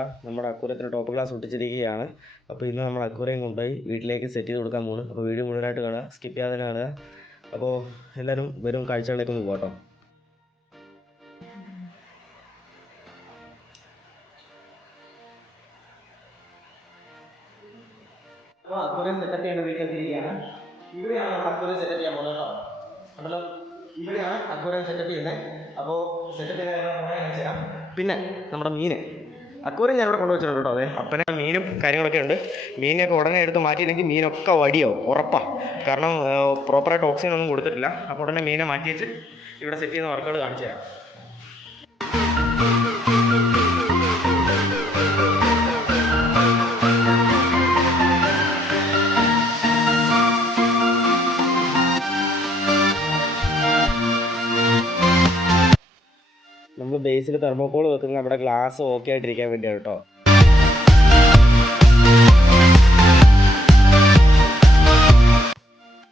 ഇതാ നമ്മുടെ അക്കൂരത്തിന് top glass ഒട്ടിച്ചിരിക്കുകയാണ്. അപ്പോൾ ഇന്ന് നമ്മൾ അക്കൂരയും കൊണ്ടുപോയി വീട്ടിലേക്ക് സെറ്റ് ചെയ്ത് കൊടുക്കാൻ പോകുന്നു. അപ്പോൾ വീഡിയോ മുഴുവനായിട്ട് കാണുക, സ്കിപ്പ് ചെയ്യാതെ കാണുക. അപ്പോൾ എല്ലാവരും വരും കാഴ്ചകളിലേക്ക് ഒന്ന് പോകട്ടോ. അപ്പോൾ അക്കൂരം സെറ്റപ്പ് ചെയ്യേണ്ട വീട്ടിലെത്തിയിരിക്കുകയാണ്. ഇവിടെയാണ് നമ്മൾ അക്കൂരം സെറ്റപ്പ് ചെയ്യാൻ പോകുന്നത്. ഉണ്ടല്ലോ, ഇവിടെയാണ് അക്കൂരം സെറ്റപ്പ് ചെയ്യുന്നത്. അപ്പോൾ സെറ്റപ്പ് ചെയ്ത് കാണിച്ചു തരാം. പിന്നെ നമ്മുടെ മീൻ അക്കൂരം ഞാൻ ഇവിടെ കൊണ്ടുവച്ചിട്ടുണ്ട് കേട്ടോ. അതെ, അപ്പനെ മീനും കാര്യങ്ങളൊക്കെ ഉണ്ട്. മീനൊക്കെ ഉടനെ എടുത്ത് മാറ്റിയില്ലെങ്കിൽ മീനൊക്കെ വടിയാവും, ഉറപ്പാണ്. കാരണം പ്രോപ്പറായിട്ട് ഓക്സിജൻ ഒന്നും കൊടുത്തിട്ടില്ല. അപ്പോൾ ഉടനെ മീനെ മാറ്റി വെച്ച് ഇവിടെ സെറ്റ് ചെയ്യുന്ന വർക്കുകൾ കാണിച്ചു തരാം. നമ്മൾ ബേസിൽ തെർമോക്കോൾ വെക്കുന്നത് നമ്മുടെ ഗ്ലാസ് ഓക്കെ ആയിട്ടിരിക്കാൻ വേണ്ടിയാണ് കേട്ടോ.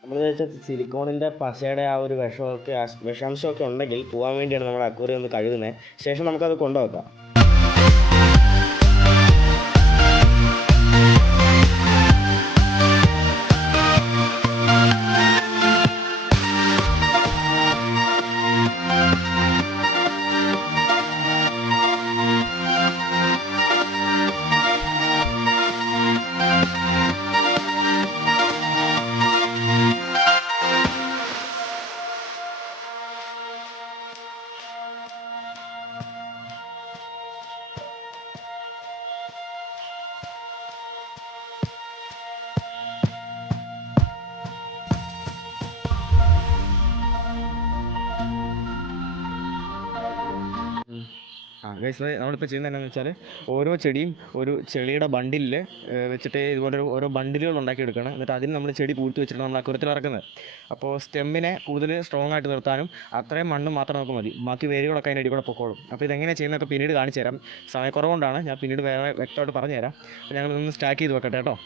നമ്മൾ വെച്ചാൽ സിലിക്കോണിൻ്റെ പശയുടെ ആ ഒരു വിഷാംശമൊക്കെ ഉണ്ടെങ്കിൽ പോകാൻ വേണ്ടിയാണ് നമ്മൾ അക്വേറിയം ഒന്ന് കഴുകുന്നത്. ശേഷം നമുക്കത് കൊണ്ടുവെക്കാം. ഗൈസ്, നമ്മളിപ്പോൾ ചെയ്യുന്നത് എന്താണെന്ന് വെച്ചാൽ ഓരോ ചെടിയും ഒരു ചെടിയുടെ ബണ്ടിലിൽ വെച്ചിട്ട് ഇതുപോലെ ഓരോ ബണ്ടിലുകൾ ഉണ്ടാക്കിയെടുക്കണം. എന്നിട്ട് അതിന് നമ്മൾ ചെടി പൂഴ്ത്തി വെച്ചിട്ട് നമ്മൾ അക്കൂരത്തിൽ ഇറക്കുന്നത്. അപ്പോൾ സ്റ്റെമ്മിനെ കൂടുതൽ സ്ട്രോങ് ആയിട്ട് നിർത്താനും അത്രയും മണ്ണ് മാത്രം നമുക്ക് മതി. ബാക്കി വേരുകളൊക്കെ അതിൻ്റെ അടി കൂടെ പൊക്കോളും. അപ്പോൾ ഇതെങ്ങനെയാണ് ചെയ്യുന്നതൊക്കെ പിന്നീട് കാണിച്ചു തരാം. സമയക്കുറവുകൊണ്ടാണ്, ഞാൻ പിന്നീട് വേറെ വ്യക്തമായിട്ട് പറഞ്ഞു തരാം. അപ്പോൾ ഞങ്ങളിതൊന്ന് സ്റ്റാക്ക് ചെയ്ത് വെക്കട്ടെ കേട്ടോ.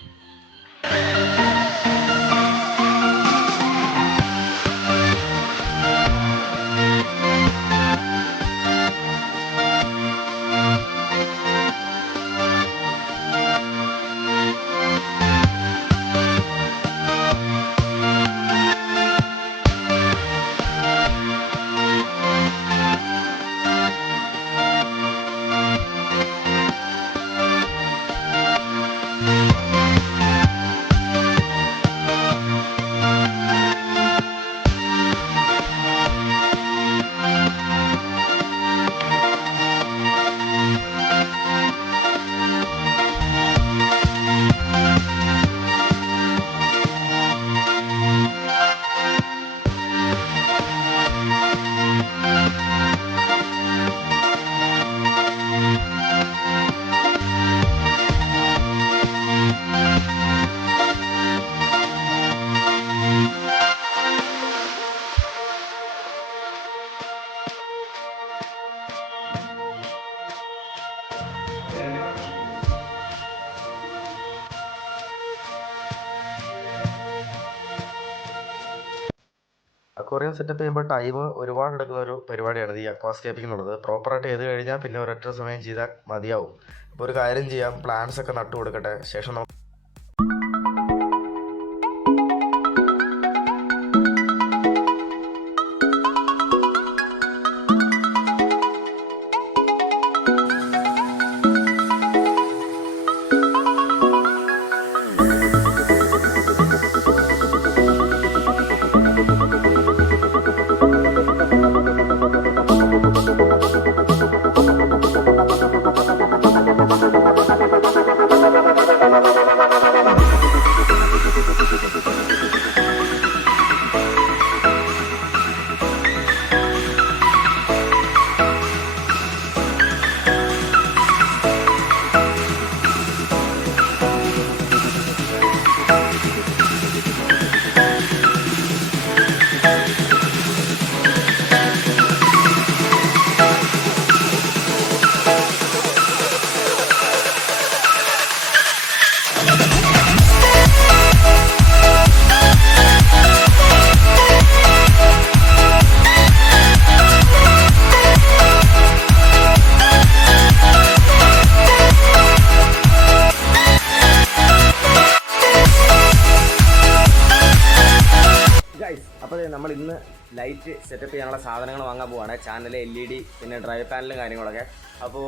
അക്വേറിയം സെറ്റപ്പ് ചെയ്യുമ്പോൾ ടൈം ഒരുപാട് എടുക്കുന്ന ഒരു പരിപാടിയാണ് ഈ അക്വാസ്കേപ്പിംഗ് എന്നുള്ളത്. പ്രോപ്പറായിട്ട് ചെയ്ത് കഴിഞ്ഞാൽ പിന്നെ ഒരൊറ്റ സമയം ചെയ്താൽ മതിയാവും. അപ്പോൾ ഒരു കാര്യം ചെയ്യാം, പ്ലാന്റ്സ് ഒക്കെ നട്ടു കൊടുക്കട്ടെ. ശേഷം നമുക്ക് ലൈറ്റ് സെറ്റപ്പ് ചെയ്യാനുള്ള സാധനങ്ങൾ വാങ്ങാൻ പോവാണ്. ചാനൽ, LED, പിന്നെ ഡ്രൈവ് പാനലും കാര്യങ്ങളൊക്കെ. അപ്പോൾ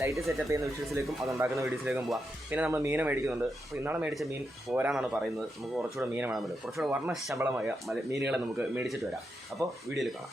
ലൈറ്റ് സെറ്റപ്പ് ചെയ്യുന്ന വിഷ്വൽസിലേക്കും അതുണ്ടാക്കുന്ന വീഡിയോസിലേക്കും പോവാം. പിന്നെ നമ്മൾ മീനെ മേടിക്കുന്നുണ്ട്. അപ്പോൾ ഇന്നാളെ മേടിച്ച മീൻ പോരാനാണ് പറയുന്നത്. നമുക്ക് കുറച്ചുകൂടെ മീനെ വേണമല്ലോ. കുറച്ചുകൂടെ വർണ്ണശബളമായ മീനുകളെ നമുക്ക് മേടിച്ചിട്ട് വരാം. അപ്പോൾ വീഡിയോയിൽ കാണാം.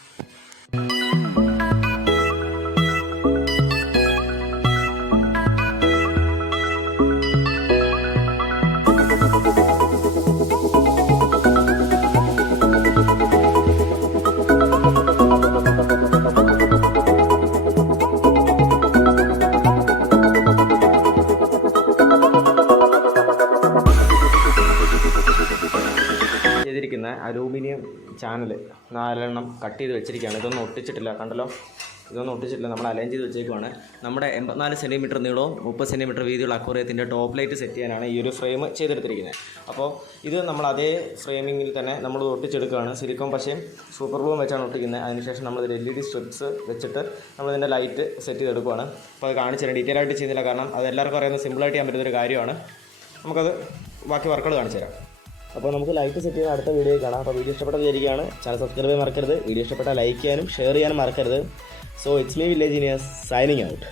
അലൂമിനിയം ചാനൽ 4 എണ്ണം കട്ട് ചെയ്ത് വെച്ചിരിക്കുകയാണ്. ഇതൊന്നും ഒട്ടിച്ചിട്ടില്ല, കണ്ടല്ലോ, ഇതൊന്നും ഒട്ടിച്ചിട്ടില്ല. നമ്മൾ അലൈൻ ചെയ്ത് വെച്ചേക്കുവാണ്. നമ്മുടെ 84 സെൻറ്റിമീറ്റർ നീളവും 30 സെൻറ്റിമീറ്റർ വീതിയുള്ള അക്വേറിയത്തിൻ്റെ ടോപ്പ് ലൈറ്റ് സെറ്റ് ചെയ്യാനാണ് ഈ ഒരു ഫ്രെയിം ചെയ്തെടുത്തിരിക്കുന്നത്. അപ്പോൾ ഇത് നമ്മൾ അതേ ഫ്രെയിമിങ്ങിൽ തന്നെ നമ്മൾ ഒട്ടിച്ചെടുക്കുകയാണ്. സിലിക്കോൺ പശയും സൂപ്പർ ഗ്ലൂവും വെച്ചാണ് ഒട്ടിക്കുന്നത്. അതിനുശേഷം നമ്മളിത് LED സ്ട്രിപ്സ് വെച്ചിട്ട് നമ്മളിതിൻ്റെ ലൈറ്റ് സെറ്റ് ചെയ്തെടുക്കുകയാണ്. അപ്പോൾ അത് കാണിച്ചു തരാം. ഡീറ്റെയിൽ ആയിട്ട് ചെയ്യുന്നില്ല, കാരണം അത് എല്ലാവർക്കും അറിയുന്ന സിമ്പിളായിട്ട് ചെയ്യാൻ പറ്റുന്നൊരു കാര്യമാണ്. നമുക്കത് ബാക്കി വർക്കുകൾ കാണിച്ചു തരാം. അപ്പോൾ നമുക്ക് ലൈറ്റ് സെറ്റ് ചെയ്യുന്ന അടുത്ത വീഡിയോ കാണാം. അപ്പോൾ വീഡിയോ ഇഷ്ടപ്പെട്ട വിചാരിക്കുകയാണ്. ചാനൽ സബ്സ്ക്രൈബ് ചെയ്യാൻ മറക്കരുത്. വീഡിയോ ഇഷ്ടപ്പെട്ടാൽ ലൈക്ക് ചെയ്യാനും ഷെയർ ചെയ്യാനും മറക്കരുത്. So it's me village genius signing out.